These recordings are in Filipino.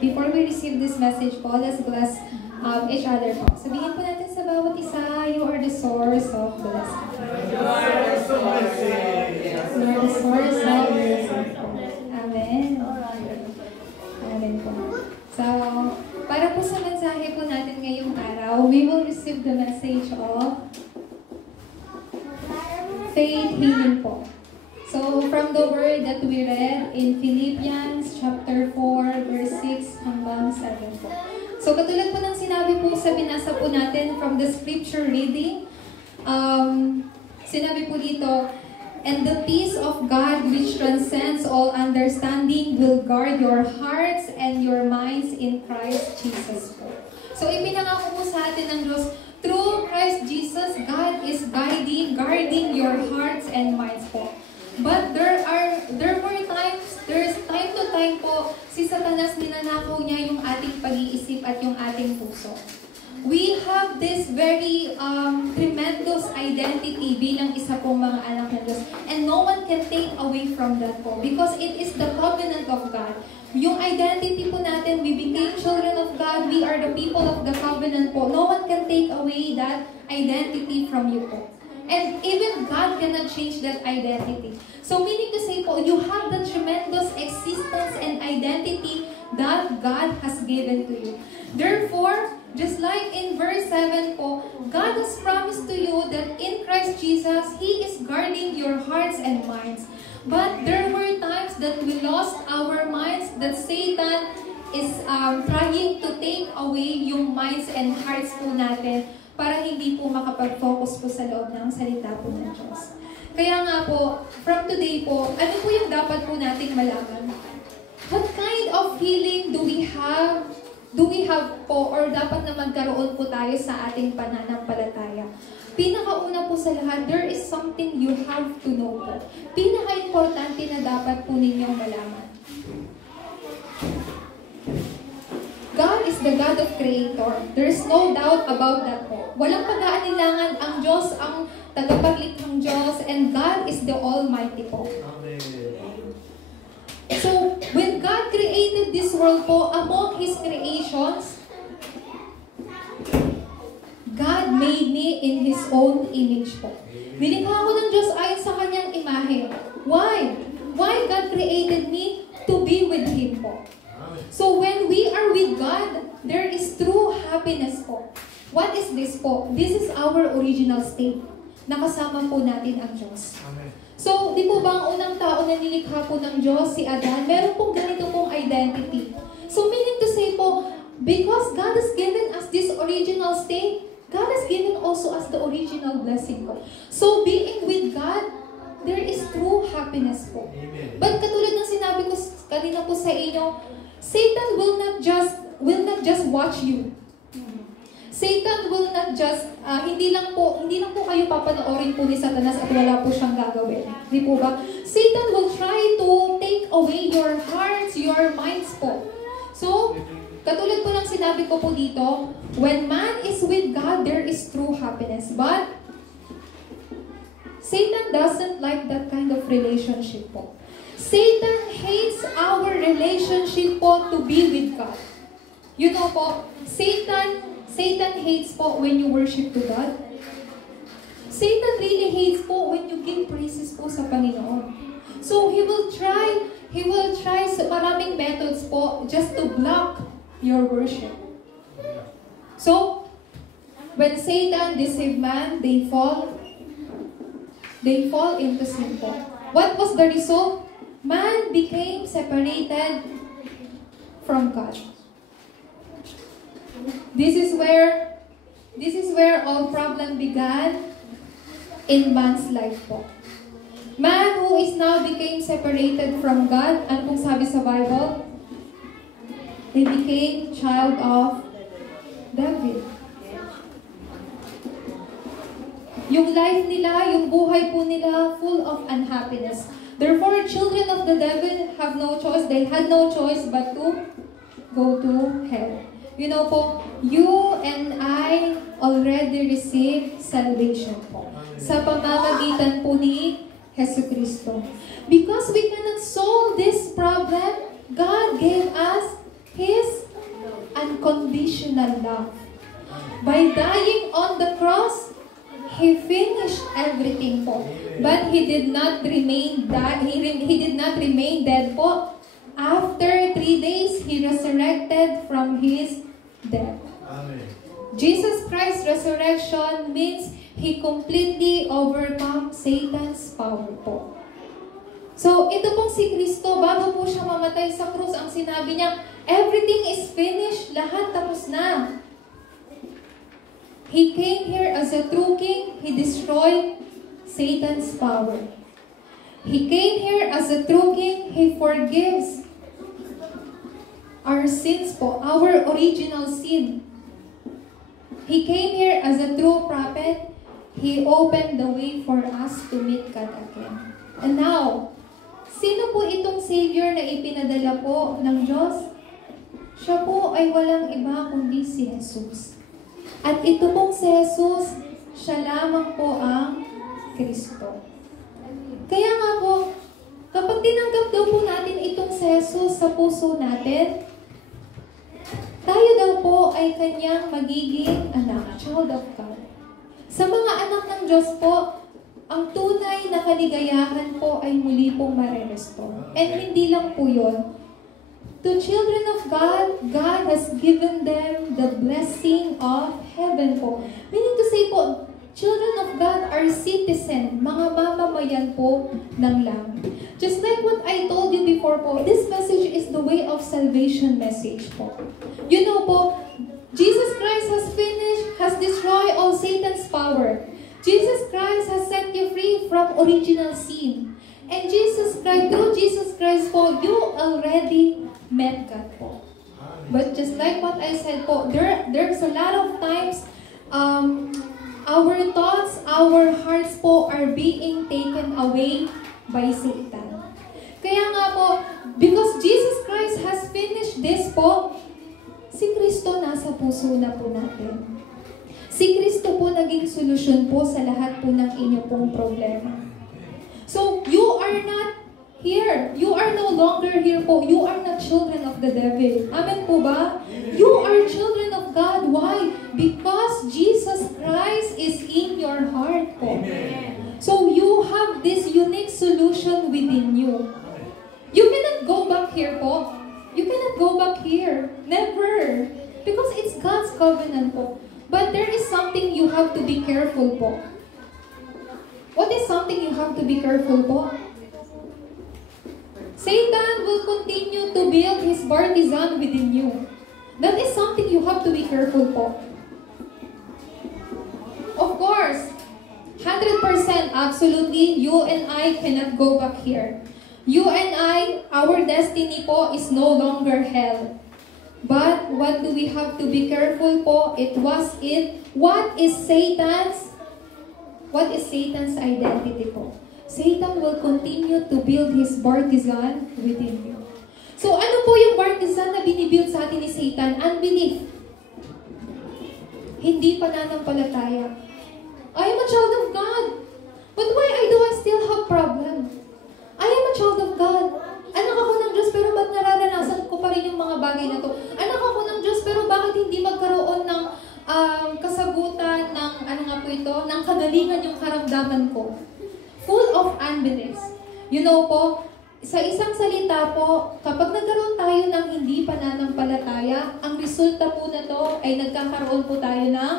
before we receive this message po, let's bless each other po. Sabihin po natin sa bawat isa, you are the source of blessing. You are the source of blessing. Amen. Amen po. So, para po sa mensahe po natin ngayong araw, we will receive the message of faith healing po. So, from the word that we read in Philippians chapter 4, verse 6 hanggang 7 po. So, katulad po ng sinabi po sa binasa po natin from the scripture reading, sinabi po dito, and the peace of God which transcends all understanding will guard your hearts and your minds in Christ Jesus po. So, ipinangako po sa atin ng Diyos, through Christ Jesus, God is guarding your hearts and minds po. But there were times, there's time to time po, si Satanas ninanakaw niya yung ating pag-iisip at yung ating puso. We have this very tremendous identity bilang isa pong mga anak ng Diyos. And no one can take away from that po. Because it is the covenant of God. Yung identity po natin, we became children of God, we are the people of the covenant po. No one can take away that identity from you po. And even God cannot change that identity. So meaning to say po, you have the tremendous existence and identity that God has given to you. Therefore, just like in verse 7 po, God has promised to you that in Christ Jesus, He is guarding your hearts and minds. But there were times that we lost our minds, that Satan is trying to take away yung minds and hearts po natin para hindi po makapag-focus po sa loob ng salita po ng Diyos. Kaya nga po, from today po, ano po yung dapat po nating malaman? What kind of healing do we have po or dapat na magkaroon po tayo sa ating pananampalataya? Pinakauna po sa lahat, there is something you have to know po. Pinaka-importante na dapat po ninyong malaman. God is the God of Creator. There's no doubt about that po. Walang pag-aanilangan, ang Diyos, ang tagapaglikhang Diyos, and God is the Almighty po. Amen. So, when God created this world po, among His creations, God made me in His own image po. Nilikha ako ng Diyos ayon sa Kanyang imahe. Why? Why God created me? To be with Him po. So when we are with God, there is true happiness po. What is this po? This is our original state. Nakasama po natin ang Diyos. Amen. So, di po ba ang unang tao na nilikha po ng Diyos, si Adan, meron pong ganito pong identity. So meaning to say po, because God has given us this original state, God has given also us the original blessing po. So being with God, there is true happiness po. Amen. But katulad ng sinabi ko kanina po sa inyo, Satan will not just watch you. Satan will not just hindi lang po kayo papanoorin po ni Satanas at wala po siyang gagawin. Di po ba? Satan will try to take away your hearts, your minds po. So, katulad po ng sinabi ko po dito, when man is with God, there is true happiness. But Satan doesn't like that kind of relationship po. Satan hates our relationship po to be with God. You know po, Satan hates po when you worship to God. Satan really hates po when you give praises po sa Panginoon. So he will try sa maraming methods po just to block your worship. So, when Satan deceived man, they fall into sin po. What was the result? Man became separated from God. This is where all problem began in man's life po. Man who is now became separated from God, ano pong sabi sa Bible? They became child of devil. Yung life nila, yung buhay po nila, full of unhappiness. Therefore, children of the devil have no choice. They had no choice but to go to hell. You know po, you and I already received salvation po. Sa pamamagitan po ni Jesucristo. Because we cannot solve this problem, God gave us unconditional love. By dying on the cross, He finished everything po. But He did not remain He did not remain dead po. After 3 days, He resurrected from His death. Amen. Jesus Christ's resurrection means He completely overcome Satan's power po. So, ito pong si Kristo, bago po siya mamatay sa krus, ang sinabi niya, everything is finished, lahat tapos na. He came here as a true king, He destroyed Satan's power. He came here as a true king, He forgives our sins po, our original sin. He came here as a true prophet, He opened the way for us to meet God again. And now, sino po itong Savior na ipinadala po ng Diyos? Siya po ay walang iba kundi si Jesus. At ito pong si Jesus, siya lamang po ang Kristo. Kaya nga po, kapag tinanggap daw po natin itong si Jesus sa puso natin, tayo daw po ay kanyang magiging anak, child of God. Sa mga anak ng Diyos po, ang tunay na kaligayahan po ay muli pong marerestore. And hindi lang po yun. To children of God, God has given them the blessing of heaven po. Meaning to say po, children of God are citizen, mga mamamayan po ng langit. Just like what I told you before po, this message is the way of salvation message po. You know po, Jesus Christ has finished, has destroyed all Satan's power. Jesus Christ has set you free from original sin. And Jesus Christ, through Jesus Christ po, you already met God po. But just like what I said po, there's a lot of times, our thoughts, our hearts po are being taken away by Satan. Kaya nga po, because Jesus Christ has finished this po, si Kristo nasa puso na po natin. Si Kristo po naging solusyon po sa lahat po ng inyo pong problema. So, you are not here. You are no longer here po. You are not children of the devil. Amen po ba? You are children of God. Why? Because Jesus Christ is in your heart po. So, you have this unique solution within you. You cannot go back here po. You cannot go back here. Never. Because it's God's covenant po. But there is something you have to be careful po. What is something you have to be careful po? Satan will continue to build his partisan within you. That is something you have to be careful po. Of course, 100% absolutely, you and I cannot go back here. You and I, our destiny po is no longer hell. But what do we have to be careful po? What is Satan's identity po? Satan will continue to build his partisan within you. So ano po yung partisan na binibuild sa atin ni Satan? Unbelief. Hindi pananampalataya. I am a child of God. But why do I still have problem? I am a child of God. Anak ako ng Diyos, pero ba't nararanasan ko pa rin yung mga bagay na to? Anak ako ng Diyos, pero bakit hindi magkaroon ng kasagutan, ng ano nga po ito, ng kagalingan yung karamdaman ko? Full of unbelief. You know po, sa isang salita po, kapag nagkaroon tayo ng hindi pananampalataya, ang resulta po na to ay nagkakaroon po tayo ng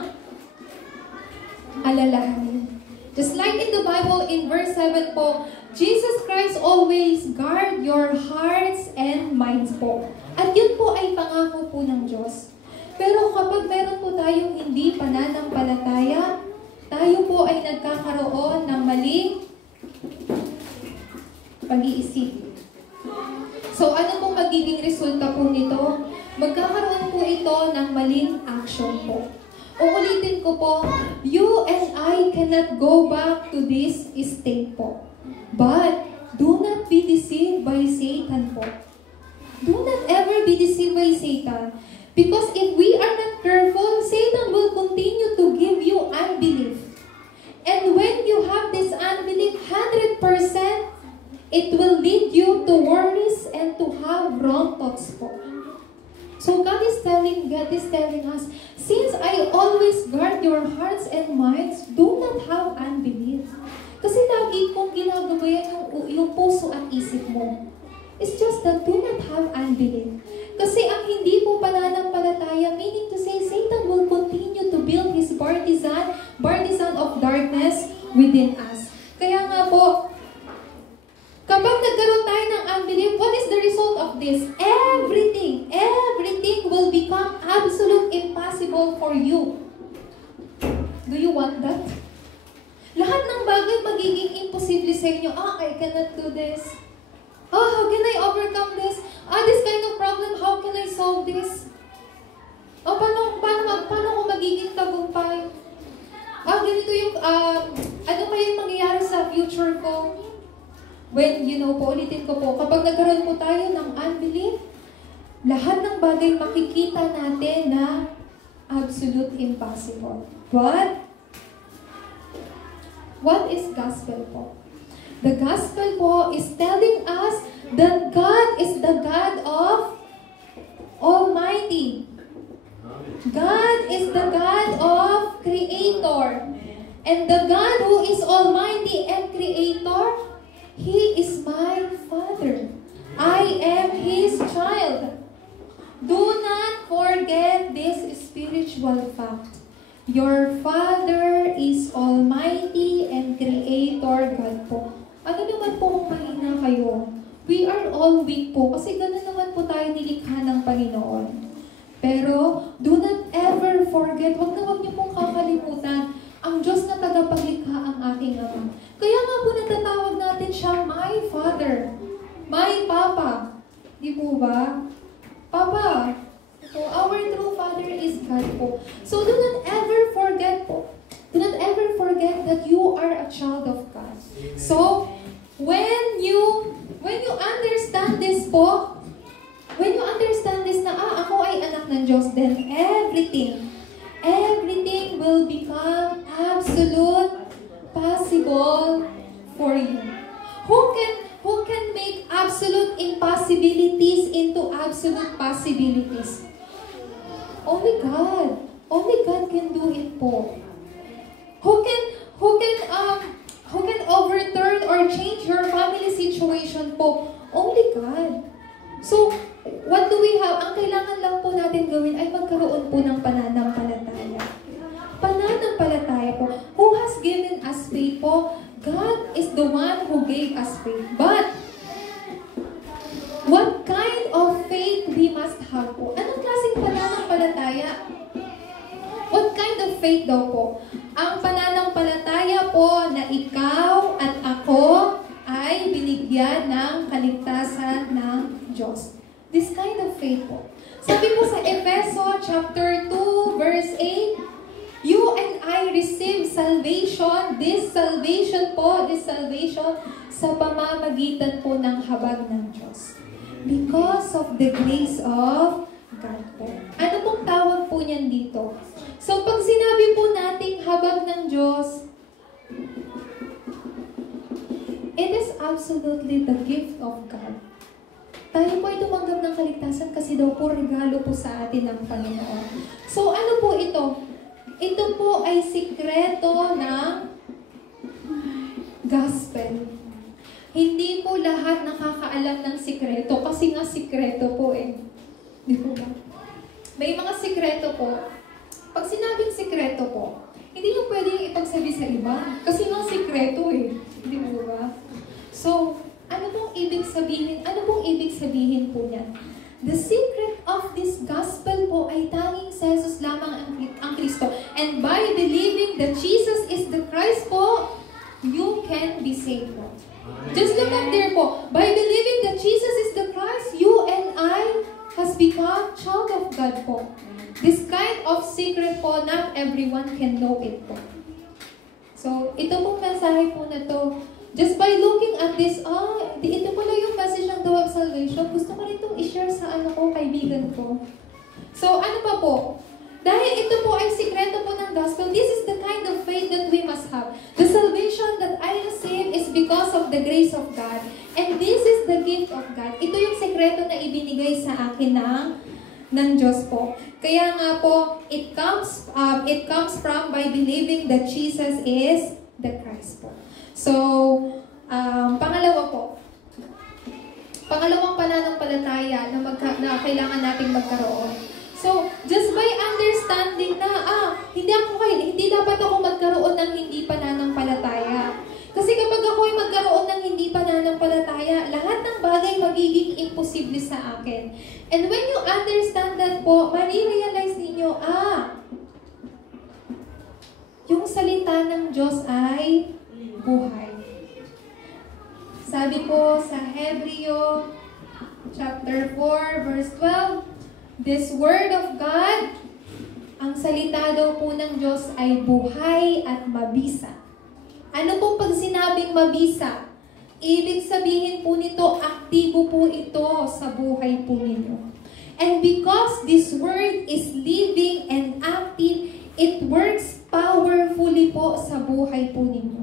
alalahanin. Just like in the Bible, in verse 7 po, Jesus Christ always guard your hearts and minds po. At yun po ay pangako po ng Diyos. Pero kapag meron po tayong hindi pananampalataya, tayo po ay nagkakaroon ng maling pag-iisip. So ano pong magiging resulta po nito? Magkakaroon po ito ng maling action po. Uulitin ko po, you and I cannot go back to this state po. But, do not be deceived by Satan po. Do not ever be deceived by Satan. Because if we are not careful, Satan will continue to give you unbelief. And when you have this unbelief, 100%, it will lead you to worries and to have wrong thoughts po. So God is telling us, since I always guard your hearts and minds, do not have unbelief. Kasi lagi kong ginagabayan yung puso at isip mo. It's just that do not have unbelief. Kasi ang hindi po pananampalataya, meaning to say, Satan will continue to build his partisan of darkness within us. Kaya nga po, kapag nagkaroon tayo ng unbelief, what is the result of this? Everything will become absolute impossible for you. Do you want that? Lahat ng bagay magiging imposible sa inyo. I cannot do this. How can I overcome this? This kind of problem, how can I solve this? Paano ko magiging tagumpay? Ganito yung, ano kaya yung mangyayari sa future ko? When, ulitin ko po, kapag nagkaroon po tayo ng unbelief, lahat ng bagay makikita natin na absolute impossible. But, what is gospel po? The gospel po is telling us that God is the God of Almighty. God is the God of Creator. And the God who is Almighty and Creator, He is my Father. I am His child. Do not forget this spiritual fact. Your Father is Almighty and Creator God po. Ano naman po kung mahina kayo? We are all weak po kasi gano'n naman po tayo nilikha ng Panginoon. Pero, do not ever forget, wag niyo pong kakalimutan, ang Diyos na tagapaglikha ang aking Ama. Kaya nga po natatawag natin siya, my Father, my Papa. Di po ba? Papa. So, our true Father is God po. So, do not ever forget po. Do not ever forget that you are a child of God. So, when you understand this po, when you understand this na, ako ay anak ng Diyos, then everything will become absolute possible for you. Who can make absolute impossibilities into absolute possibilities? Only God. Only God can do it po. Who can overturn or change your family situation po? Only God. So, what do we have? Ang kailangan lang po natin gawin ay magkaroon po ng pananampalataya. Pananampalataya po. Who has given us faith po? God is the one who gave us faith. But, what kind of faith we must have po? Anong klaseng pananampalataya? What kind of faith daw po? Ang pananampalataya po na ikaw at ako ay binigyan ng kaligtasan ng Diyos. This kind of faith po. Sabi po sa Efeso chapter 2 verse 8, you and I receive salvation, this salvation sa pamamagitan po ng habag ng Diyos. Because of the grace of God po. Ano pong tawag po niyan dito? So, pag sinabi po nating habag ng Diyos, it is absolutely the gift of God. Tayo po ay tumanggap ng kaligtasan kasi daw po regalo po sa atin ng Panginoon. So, ano po ito? Ito po ay sikreto ng gospel. Hindi po lahat nakakaalam ng sikreto kasi nga sikreto po eh. Di po ba? May mga sikreto po. Pag sinabing sikreto po, hindi nyo pwedeng ipagsabi sa iba. Kasi nga sikreto eh. Di po ba? So, ano pong ibig sabihin? Ano pong ibig sabihin po niyan? The secret of this gospel po ay tanging sa Jesus lamang ang Kristo. And by believing that Jesus is the Christ po, you can be saved po. Just look up there po. By believing that Jesus is the Christ, you and I has become child of God po. This kind of secret po, not everyone can know it po. So, ito pong mensahe po na to, just by looking at this, ito pala yung message ng The Way of Salvation, gusto ko rin itong i-share sa kaibigan ko. So, ano pa po? Dahil ito po ay sikreto po ng gospel, this is the kind of faith that we must have. The salvation that I receive is because of the grace of God. And this is the gift of God. Ito yung sikreto na ibinigay sa akin ng Diyos po. Kaya nga po, it comes from by believing that Jesus is the Christ po. So, pangalawa po, pangalawang pananampalataya na kailangan nating magkaroon. So, just by understanding na, hindi dapat ako magkaroon ng hindi pananampalataya. Kasi kapag ako ay magkaroon ng hindi pananampalataya, lahat ng bagay magiging imposible sa akin. And when you understand that po, marirealize ninyo, yung salita ng Diyos ay buhay. Sabi po sa Hebreo chapter 4, verse 12, this word of God, ang salita daw po ng Diyos ay buhay at mabisa. Ano pong pag sinabing mabisa? Ibig sabihin po nito, aktibo po ito sa buhay po ninyo. And because this word is living and active, it works powerfully po sa buhay po ninyo.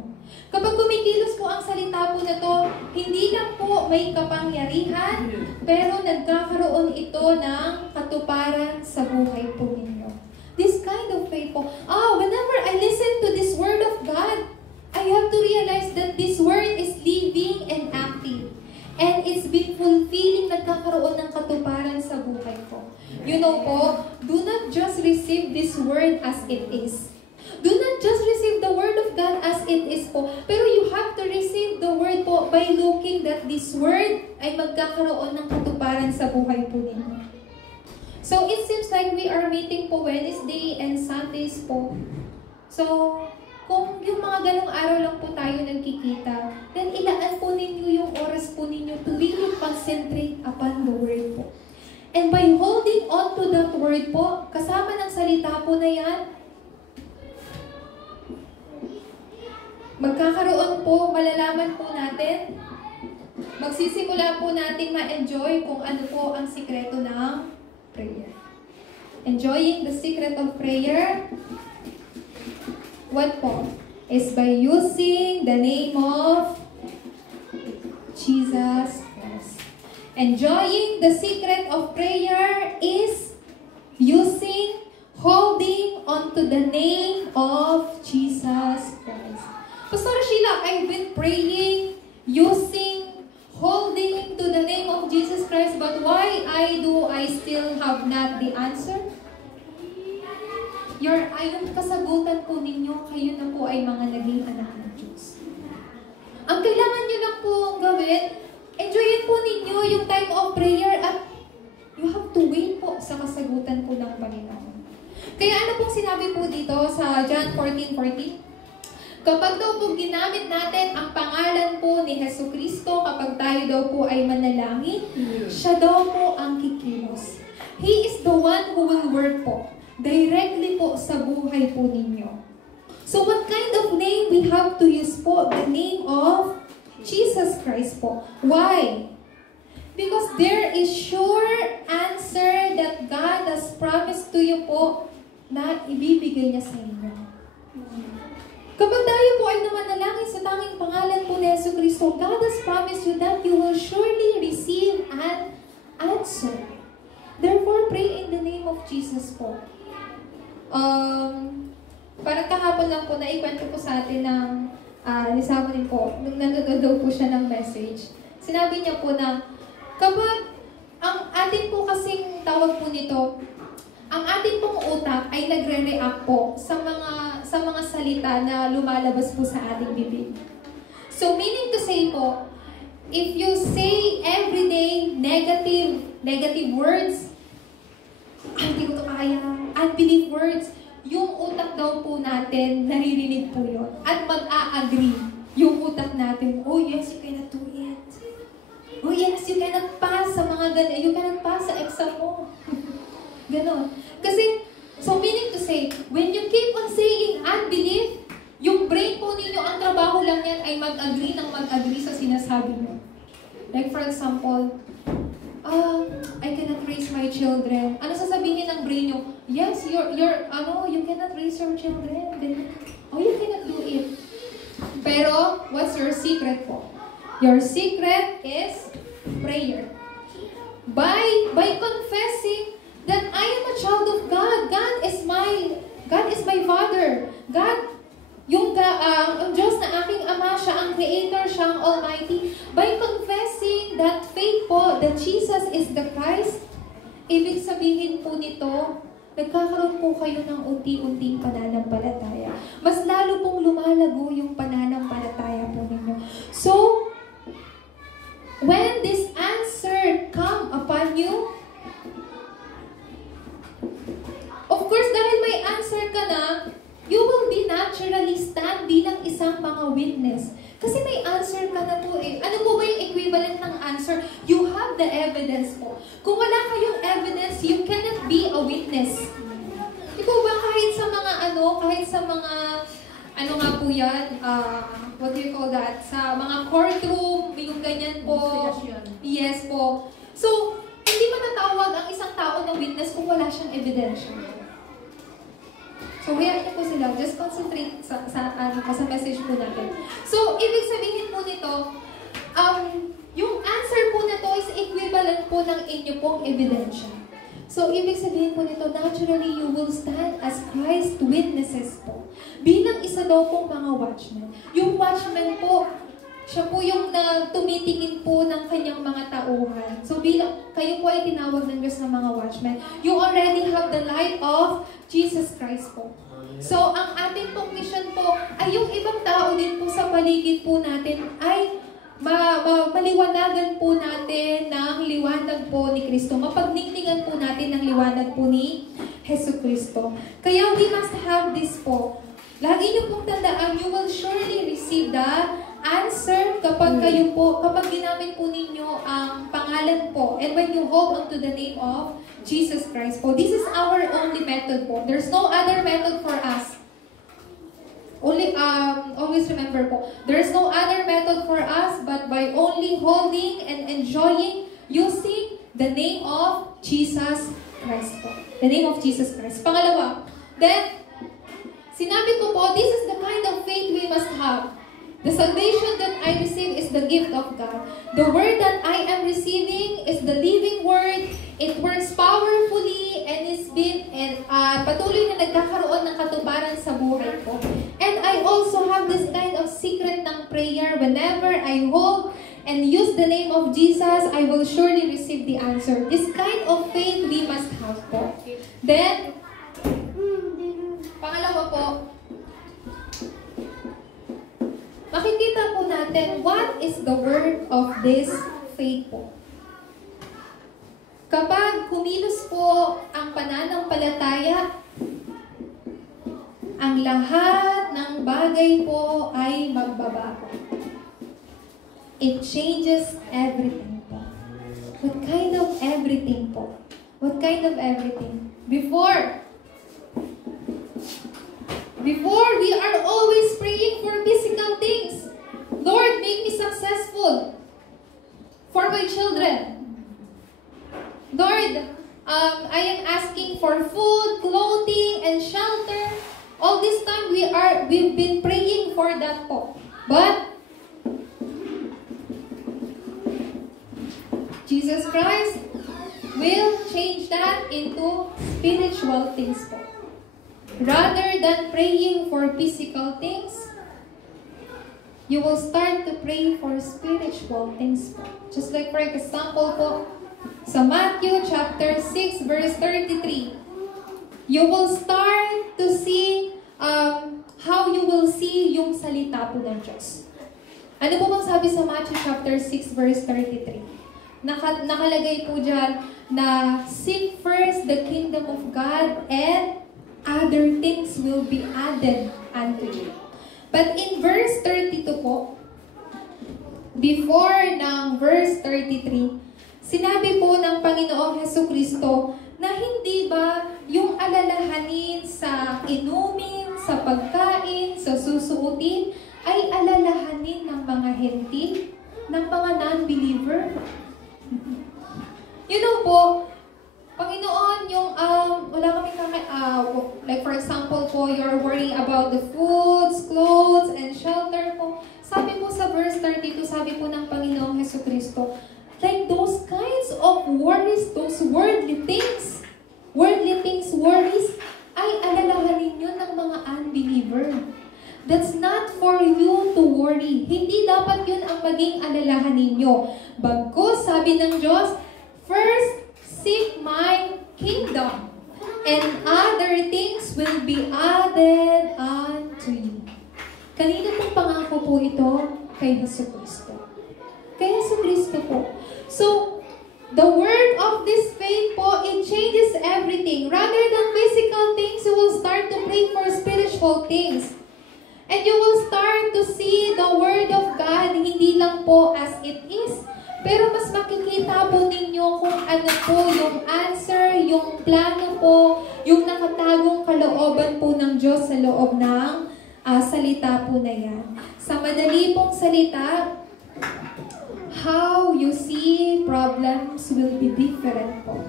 Kapag kumikilos po ang salita po na to, hindi lang po may kapangyarihan, pero nagkakaroon ito ng katuparan sa buhay po ninyo. This kind of faith po, whenever I listen to this word of God, I have to realize that this word is living and active. And it's been fulfilling, nagkakaroon ng katuparan sa buhay ko. You know po, do not just receive this word as it is. Do not just receive the word of God as it is po. Pero you have to receive the word po by looking that this word ay magkakaroon ng katuparan sa buhay po ninyo. So it seems like we are meeting po Wednesday and Sundays po. So, kung yung mga ganong araw lang po tayo nagkikita, then ilaan po ninyo yung oras po ninyo to really concentrate upon the word po. And by holding on to that word po, kasama ng salita po na yan, magkakaroon po, malalaman po natin, magsisimula po natin ma-enjoy kung ano po ang sikreto ng prayer. Enjoying the secret of prayer, what po? Is by using the name of Jesus Christ. Enjoying the secret of prayer is holding onto the name of Jesus Christ. Pastor Sheila, I've been praying, holding to the name of Jesus Christ, but why do I still have not the answer? Yung kasagutan po ninyo, kayo na po ay mga naging anak ng Diyos. Ang kailangan nyo lang po gawin, enjoyin po ninyo yung time of prayer at you have to wait po sa kasagutan po ng Panginoon. Kaya ano pong sinabi po dito sa John 14:14? Kapag daw po ginamit natin ang pangalan po ni Jesucristo, kapag tayo daw po ay manalangin, siya daw po ang kikilos. He is the one who will work po directly po sa buhay po ninyo. So what kind of name we have to use po? The name of Jesus Christ po. Why? Because there is sure answer that God has promised to you po na ibibigay niya sa inyo. Kapag tayo po ay namanalangin sa tanging pangalan po ni Jesucristo, God has promised you that you will surely receive an answer. Therefore, pray in the name of Jesus po. Parang kahapon lang po, naikwento po sa atin ng Lisamonin po, nung nanonood daw po siya ng message. Sinabi niya po na, kapag ang atin po kasing tawag po nito, ang ating pong utak ay nagre-react po sa mga salita na lumalabas po sa ating bibig. So meaning to say po, if you say everyday negative words, hindi ko to kaya, unbelief words, yung utak daw po natin, naririnig po yun. At mag-a-agree yung utak natin, oh yes, you cannot do it. Oh yes, you cannot pass sa mga ganyan. You cannot pass sa exam mo. Ganon. Kasi, so meaning to say, when you keep on saying unbelief, yung brain po ninyo, ang trabaho lang yan ay mag-agree sa sinasabi mo. Like for example, I cannot raise my children. Ano sasabihin ng brain nyo? Yes, you cannot raise your children. Then, you cannot do it. Pero, what's your secret po? Your secret is prayer. By confessing that my Father. God, ang Diyos na aking Ama, siya ang Creator, siya ang Almighty. By confessing that faith po, that Jesus is the Christ, ibig sabihin po nito, nagkakaroon po kayo ng unti-unting pananampalataya. Mas lalo pong lumalago yung pananampalataya po ninyo. So, when this answer come upon you, of course, dahil may answer ka na, you will be naturally stand bilang isang mga witness. Kasi may answer ka na po eh. Ano po ba yung equivalent ng answer? You have the evidence po. Kung wala kayong evidence, you cannot be a witness. Di po ba kahit sa mga nga po yan, what do you call that? Sa mga courtroom, yung ganyan po. Yes po. So, hindi matatawag ang isang tao na witness kung wala siyang evidence. So, hayaan niyo po sila. Just concentrate sa message po natin. So, ibig sabihin po nito, yung answer po na to is equivalent po ng inyo pong ebidensya. So, ibig sabihin po nito, naturally, you will stand as Christ witnesses po. Bilang isa daw pong mga watchmen. Yung watchman po, siya po yung tumitingin po ng kanyang mga tauhan. So, bilang kayo po ay tinawag ng Diyos na mga watchmen, you already have the light of Jesus Christ po. So, ang ating pong mission po ay yung ibang tao din po sa paligid po natin ay maliwanagan po natin ng liwanag po ni Kristo. Mapagnintingan po natin ng liwanag po ni Jesu Kristo. Kaya we must have this po. Lagi niyo pong tandaan, you will surely receive the answer kapag ginamit po ninyo ang pangalan po. And when you hold on to the name of Jesus Christ po. This is our only method po. There's no other method for us. Always remember po, there's no other method for us but by only holding and enjoying using the name of Jesus Christ po. The name of Jesus Christ. Pangalawa, then, sinabi ko po, this is the kind of faith we must have. The salvation that I receive is the gift of God. The word that I am receiving is the living word. It works powerfully and it's been patuloy na nagkakaroon ng katuparan sa buhay ko. And I also have this kind of secret ng prayer. Whenever I hold and use the name of Jesus, I will surely receive the answer. This kind of faith we must have po. Then, pangalawa po, makikita po natin what is the word of this faith po. Kapag kumilos po ang pananampalataya, ang lahat ng bagay po ay magbabago. It changes everything po. What kind of everything po? What kind of everything? Before, we are always praying for physical things. Lord, make me successful for my children. Lord, I am asking for food, clothing, and shelter. All this time, we've been praying for that po. But, Jesus Christ will change that into spiritual things po. Rather than praying for physical things, you will start to pray for spiritual things po. Just like for example po, sa Matthew chapter 6 verse 33, you will start to see how you will see yung salita po ng Diyos. Ano po bang sabi sa Matthew chapter 6 verse 33? Nakalagay po dyan na seek first the kingdom of God and other things will be added unto you. But in verse 32 po, before ng verse 33, sinabi po ng Panginoong Jesucristo na hindi ba yung alalahanin sa inumin, sa pagkain, sa susuotin, ay alalahanin ng mga hentil, ng mga non-believer? You know po, Panginoon, yung wala kami like for example po, you're worrying about the foods, clothes, and shelter po. Sabi po sa verse 32, sabi po ng Panginoong Jesucristo, like those kinds of worries, those worries, worries, ay alalahanin yun ng mga worry. Hindi dapat yun ang maging alalahan ninyo. Bagkus, sabi ng Diyos, first, seek my kingdom, and other things will be added unto you. Kanino pong pangako po ito? Kay Jesucristo. Kay Jesucristo po. So, the word of this faith po, it changes everything. Rather than physical things, you will start to pray for spiritual things. And you will start to see the word of God, hindi lang po as it is, pero mas makikita po ninyo kung ano po yung answer, yung plano po, yung nakatagong kalooban po ng Diyos sa loob ng salita po na yan. Sa madali pong salita, how you see problems will be different po.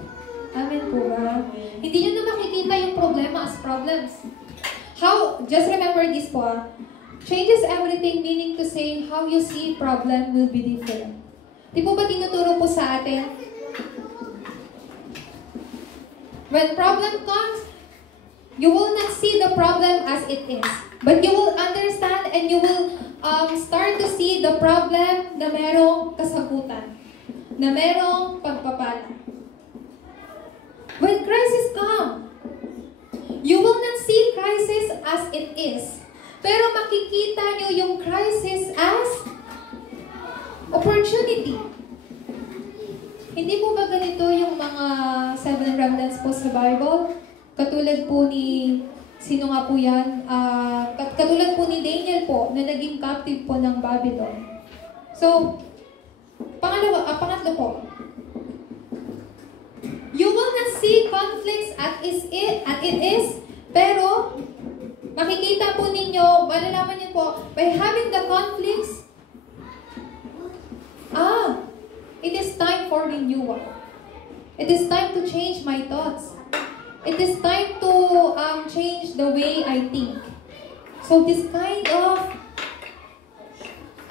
Amen po ba? Hindi nyo na makikita yung problema as problems. How, just remember this po, changes everything, meaning to say, how you see problem will be different. Di po ba tinuturo po sa atin? When problem comes, you will not see the problem as it is. But you will understand and you will start to see the problem na merong kasagutan, na merong pagpapala. When crisis comes, you will not see crisis as it is. Pero makikita nyo yung crisis as opportunity. Hindi po ba ganito yung mga 7 remnants po sa Bible? Katulad po ni, sino nga po yan? Katulad po ni Daniel po, na naging captive po ng Babylon. So, pangatlo po. You will not see conflicts at it is, pero makikita po ninyo, malalaman niyo po, by having the conflicts, it is time for renewal. It is time to change my thoughts. It is time to change the way I think. So this kind of,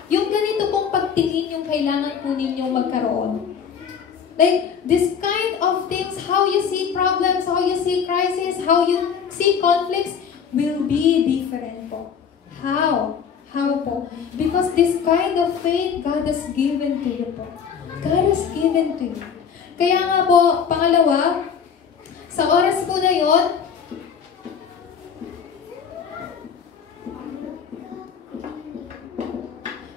yung ganito pong pagtingin yung kailangan po ninyong magkaroon. Like, this kind of things, how you see problems, how you see crisis, how you see conflicts, will be different po. How? How po? Because this kind of faith, God has given to you po. God has given to you. Kaya nga po, pangalawa, sa oras po na yun,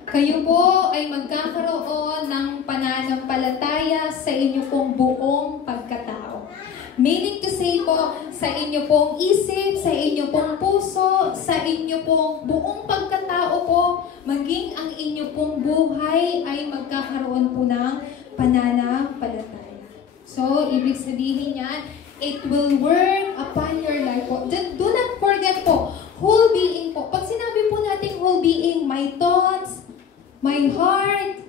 kayo po ay magkakaroon ng pananampalataya sa inyo pong buong pagkatao. Meaning to say po, sa inyo pong isip, sa inyo pong puso, sa inyo pong buong pagkatao po, maging ang inyo pong buhay ay magkakaroon po ng pananampalataya. So, ibig sabihin yan, it will work upon your life po. Do not forget po, whole being po. Pag sinabi po natin whole being, my thoughts, my heart,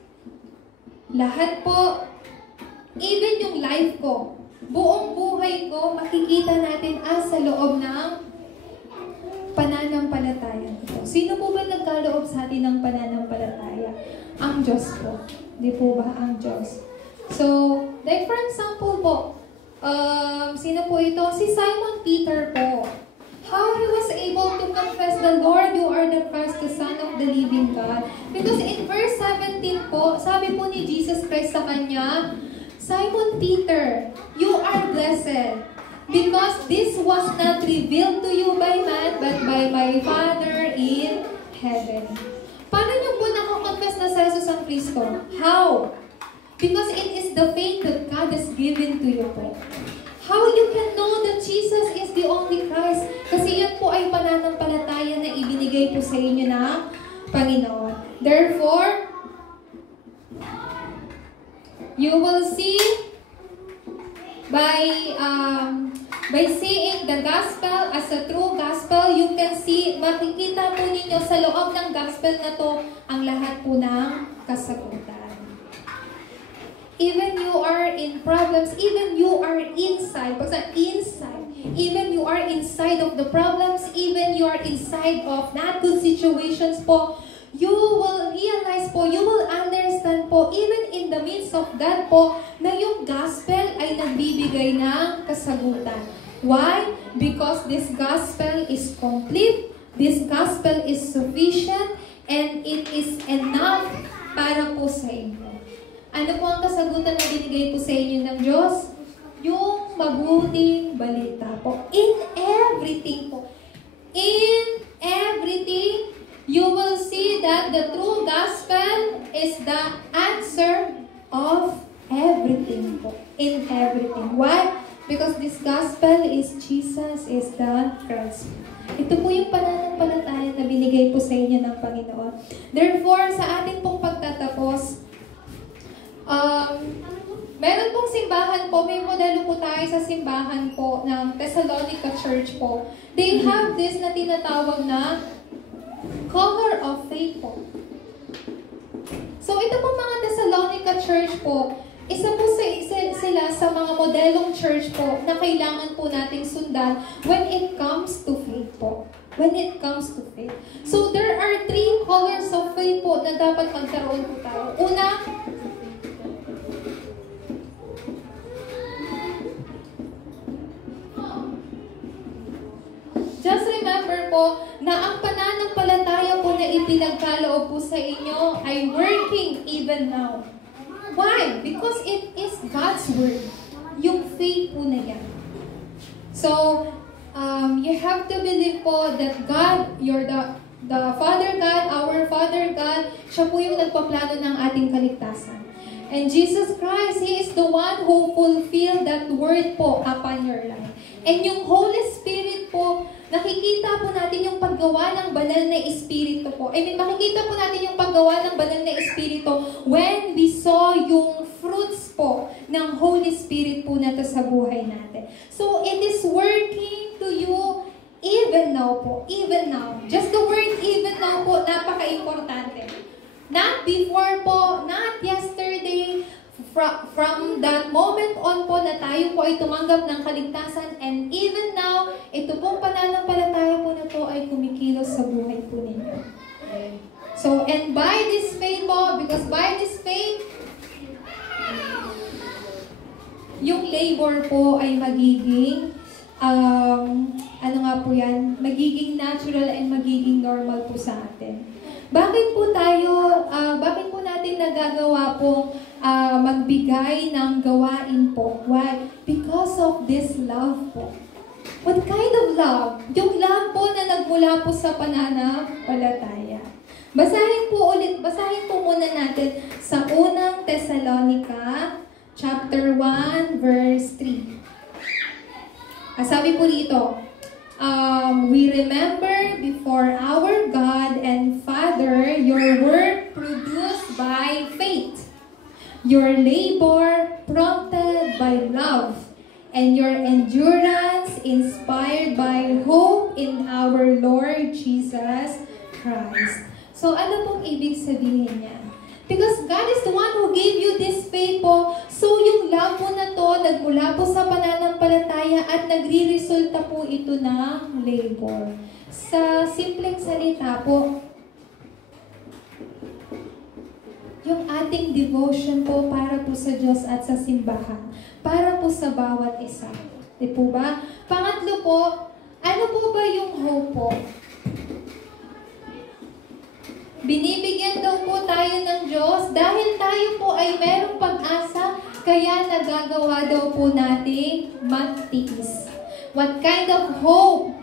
lahat po, even yung life ko, buong buhay ko, makikita natin sa loob ng pananampalataya nito. Sino po ba nagkaloob sa atin ng pananampalataya? Ang Diyos po. Di po ba ang Diyos? So, like for example po, sino po ito? Si Simon Peter po. How he was able to confess the Lord, you are the Christ, the Son of the living God. Because in verse 17 po, sabi po ni Jesus Christ sa kanya, Simon Peter, you are blessed, because this was not revealed to you by man, but by my Father in heaven. Paano niyo po nakakonfess na sa Jesus ang Kristo? How? Because it is the faith that God has given to you po. How you can know that Jesus is the only Christ? Kasi yan po ay pananampalataya na ibinigay po sa inyo ng Panginoon. Therefore, you will see by seeing the gospel as a true gospel, you can see, makikita po ninyo sa loob ng gospel na to ang lahat po ng kasagutan. Even you are in problems, even you are inside, even you are inside of the problems, even you are inside of not good situations po, you will realize po, you will understand po, even in the midst of that po, na yung gospel ay nagbibigay ng kasagutan. Why? Because this gospel is complete, this gospel is sufficient, and it is enough para po sa inyo. Ano po ang kasagutan na binigay po sa inyo ng Diyos? Yung mabuting balita po. In everything po. In everything, you will see that the true gospel is the answer of everything po. In everything. Why? Because this gospel is Jesus is the Christ. Ito po yung pananampalataya na binigay po sa inyo ng Panginoon. Therefore, sa ating pong pagtatapos, meron pong simbahan po, may modelo po tayo sa simbahan po ng Thessalonica Church po. They have this na tinatawag na color of faith po. So ito po mga Thessalonica Church po, isa po sila sa mga modelong church po na kailangan po nating sundan when it comes to faith po. When it comes to faith. So there are 3 colors of faith po na dapat magkaroon po tayo. Una, just remember po na ang pananampalataya po na ipinagkaloob po sa inyo ay working even now. Why? Because it is God's word. Yung faith po na yan. So, you have to believe po that God, you're the Father God, our Father God, siya po yung nagpaplano ng ating kaligtasan. And Jesus Christ, He is the one who fulfilled that word po upon your life. And yung Holy Spirit po, nakikita po natin yung paggawa ng banal na Espiritu po. Makikita po natin yung paggawa ng banal na Espiritu when we saw yung fruits po ng Holy Spirit po na to sa buhay natin. So, it is working to you even now po. Even now. Just the word even now po, napaka-importante. Not before po, not yesterday. From that moment on po na tayo po ay tumanggap ng kaligtasan, and even now, ito pong pananampalataya po na to ay kumikilos sa buhay po ninyo. So, and by this faith po, because by this faith, yung labor po ay magiging, ano nga po yan, magiging natural and magiging normal po sa atin. Bakit po natin nagagawa pong magbigay ng gawain po? Why? Because of this love po. What kind of love? Yung love po na nagmula po sa pananampalataya. Basahin po muna natin sa unang Thessalonica, chapter 1, verse 3. Sabi po dito, we remember before our God and Father your work produced by faith, your labor prompted by love, and your endurance inspired by hope in our Lord Jesus Christ. So, ano pong ibig sabihin niya? Because God is the one who gave you this faith po. So, yung love po na to, nagmula po sa pananampalataya at nagre-resulta po ito ng labor. Sa simpleng salita po, yung ating devotion po para po sa Diyos at sa simbahan. Para po sa bawat isa. Di po ba? Pangatlo po, ano po ba yung hope po? Binibigyan daw po tayo ng Diyos dahil tayo po ay merong pag-asa, kaya nagagawa daw po natin magtiis. What kind of hope?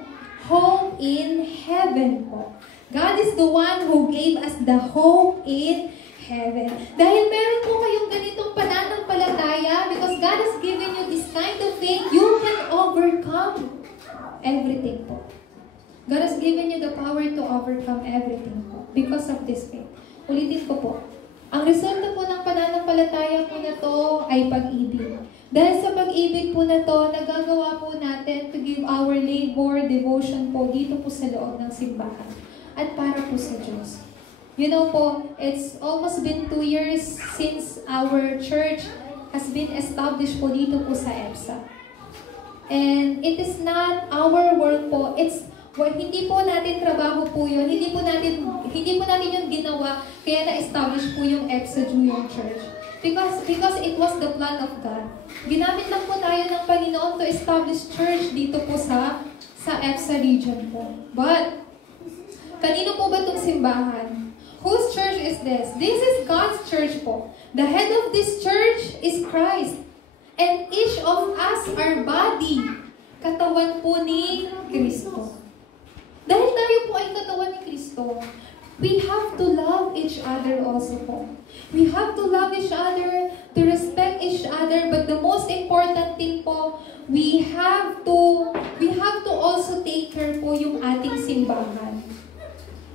Hope in heaven po. God is the one who gave us the hope in heaven. Dahil meron po kayong ganitong pananampalataya, because God has given you this kind of faith, you can overcome everything po. God has given you the power to overcome everything po because of this faith. Ulitin ko po. Ang resulta po ng pananampalataya po na to ay pag-ibig. Dahil sa pag-ibig po na to, nagagawa po natin to give our labor, devotion po dito po sa loob ng simbahan. At para po sa Diyos. You know po, it's almost been 2 years since our church has been established po dito po sa EBSA. And it is not our work po, hindi po natin trabaho po yun, hindi po natin yung ginawa, kaya na-establish po yung EBSA Junior Church. Because it was the plan of God. Ginamit lang po tayo ng Panginoon to establish church dito po sa EBSA region po. But, kanino po ba itong simbahan? Whose church is this? This is God's church po. The head of this church is Christ. And each of us are body. Katawan po ni Kristo. Dahil tayo po ay katawan ni Kristo, we have to love each other also po. We have to love each other, to respect each other, but the most important thing po, we have to also take care po yung ating simbahan.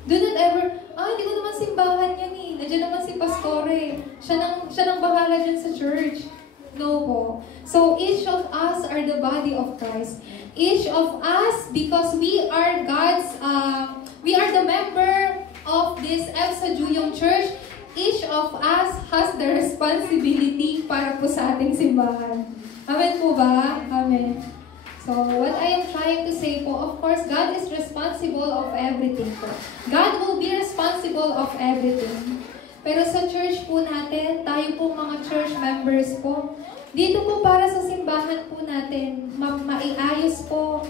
Do not ever, hindi ko naman simbahan yan eh. Nandiyan naman si Pastore. Siya nang bahala dyan sa church. No po. So each of us are the body of Christ. Each of us, because we are the member of this EBSA Juyong Church, each of us has the responsibility para po sa ating simbahan. Amen po ba? Amen. So, what I am trying to say po, of course, God is responsible of everything po. God will be responsible of everything. Pero sa church po natin, tayo po mga church members po, dito po para sa simbahan po natin, maiayos po,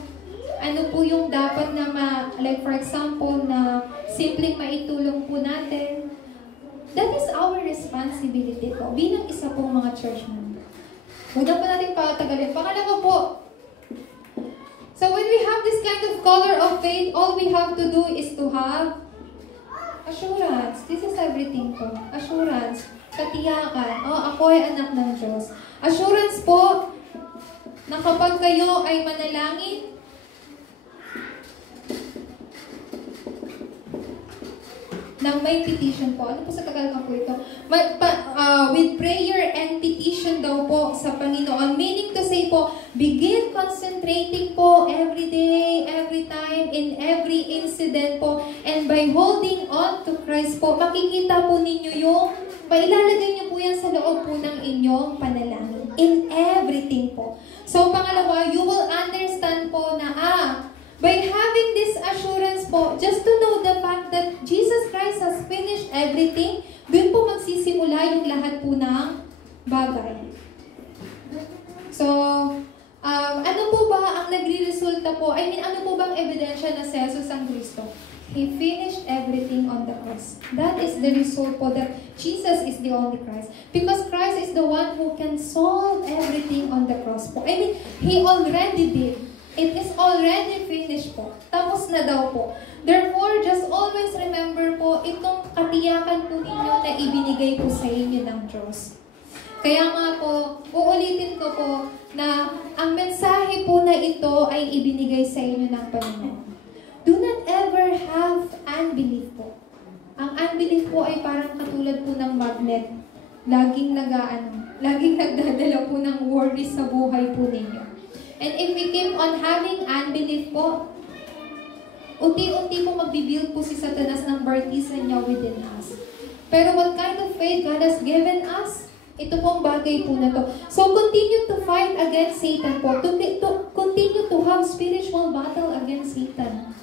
ano po yung dapat na like for example, na simpleng maitulong po natin. That is our responsibility po, bilang isa pong mga church member. Huwag na po natin patagalin. Pangalawa po, so when we have this kind of color of faith, all we have to do is to have assurance. This is everything po. Assurance. Katiyakan. Ako ay anak ng Diyos. Assurance po na kapag kayo ay manalangin, ng may petition po. Ano po sa Tagalog po ito? With prayer and petition daw po sa Panginoon. Meaning to say po, begin concentrating po every day, every time, in every incident po. And by holding on to Christ po, makikita po ninyo yung, mailalagay niyo po yan sa loob po ng inyong panalangin. In everything po. So pangalawa, you will understand po na, by having this assurance po, just to know the fact that Jesus Christ has finished everything, dun po magsisimula yung lahat po ng bagay. So, ano po ba ang nagre-resulta po? Ano po bang ebidensya na si Jesus ang Kristo? He finished everything on the cross. That is the result po that Jesus is the only Christ. Because Christ is the one who can solve everything on the cross po. He already did. It is already finished po. Tapos na daw po. Therefore, just always remember po, itong katiyakan po ninyo na ibinigay po sa inyo ng Diyos. Kaya nga po, uulitin ko po na ang mensahe po na ito ay ibinigay sa inyo ng Panginoon. Do not ever have unbelief po. Ang unbelief po ay parang katulad po ng magnet. Laging nagdadala po ng worries sa buhay po ninyo. And if we keep on having unbelief po, unti-unti po magbibuild po si Satanas ng partisan niya within us. Pero what kind of faith God has given us? Ito pong bagay po na to. So continue to fight against Satan po. To continue to have spiritual battle against Satan.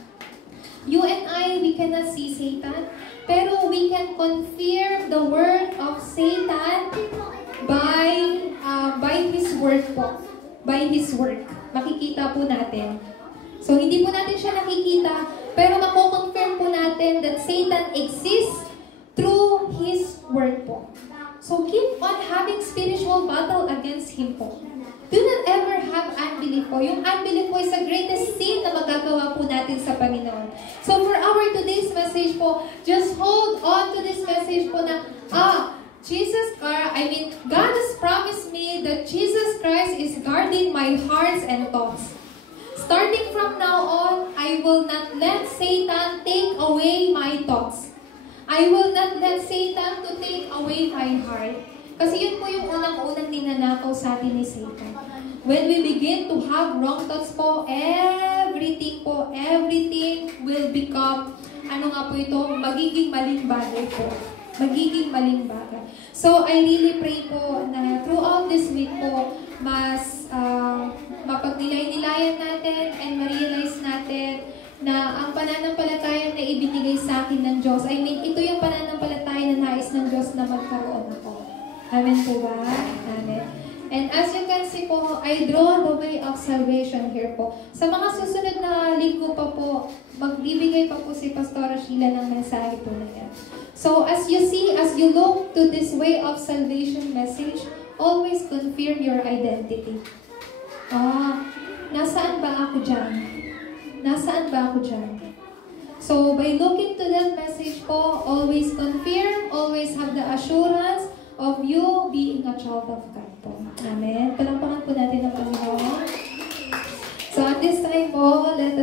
You and I, we cannot see Satan, pero we can confirm the word of Satan by his word po. By his work. Makikita po natin. So, hindi po natin siya nakikita, pero mako-confirm po natin that Satan exists through his work po. So, keep on having spiritual battle against him po. Do not ever have unbelief po. Yung unbelief po is the greatest sin na magagawa po natin sa Panginoon. So, for our today's message po, just hold on to this message po na, God has promised me that Jesus Christ is guarding my hearts and thoughts. Starting from now on, I will not let Satan take away my thoughts. I will not let Satan to take away my heart. Kasi yun po yung unang-unang ninanakaw sa atin ni Satan. When we begin to have wrong thoughts po, everything will become, magiging maling bagay po. Magiging maling bagay. So, I really pray po na throughout this week po, mas mapagnilay-nilayan natin and ma-realize natin na ang pananampalataya na ibinigay sa akin ng Diyos, ito yung pananampalataya na nais ng Diyos na magkaroon ako. Amen po ba? Amen. And as you can see po, I draw the way of salvation here po. Sa mga susunod na linggo pa po, magbibigay pa po si Pastora Sheila ng mensahe po na yan. So as you see, as you look to this way of salvation message, always confirm your identity. Nasaan ba ako dyan? Nasaan ba ako dyan? So by looking to that message po, always confirm, always have the assurance of you being a child of God po. Amen. Palampakan po natin ang Panginoon. So at this time po, let us